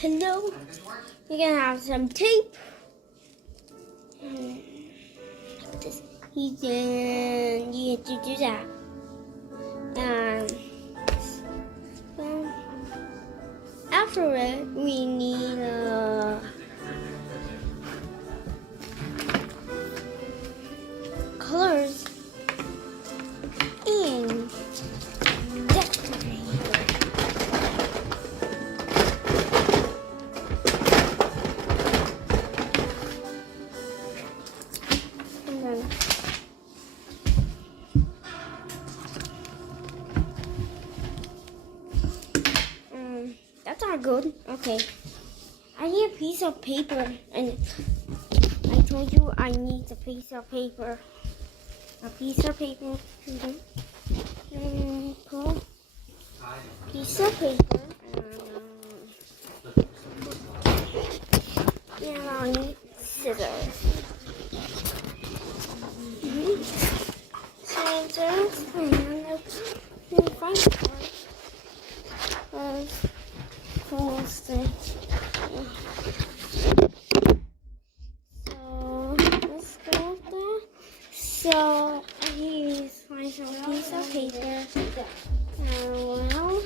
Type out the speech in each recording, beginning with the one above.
Hello. We're gonna have some tape. This. You have to do that. After it, we need colors and decorator. And then that's not good. Okay. I need a piece of paper, and I told you I need a piece of paper. A piece of paper. Pull piece of paper. And I need scissors. Scissors and the front part. Almost there. So let's go there. So I use my piece of paper. Well,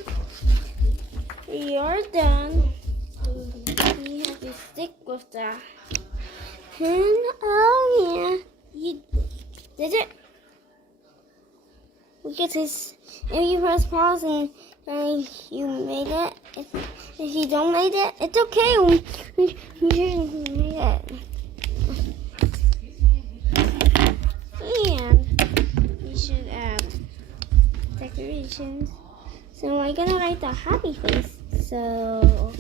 you're done. You have to stick with that. And oh yeah, you did it. We get this. If you press pause and you made it. If you don't make it, it's okay. You shouldn't make it. And you should add decorations. So I'm gonna write the happy face. So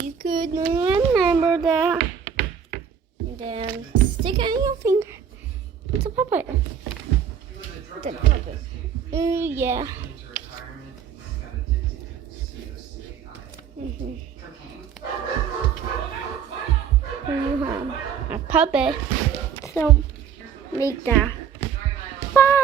you could remember that. And then stick it in your finger. It's a puppet. The puppet. Yeah. A puppet. So make that. Bye.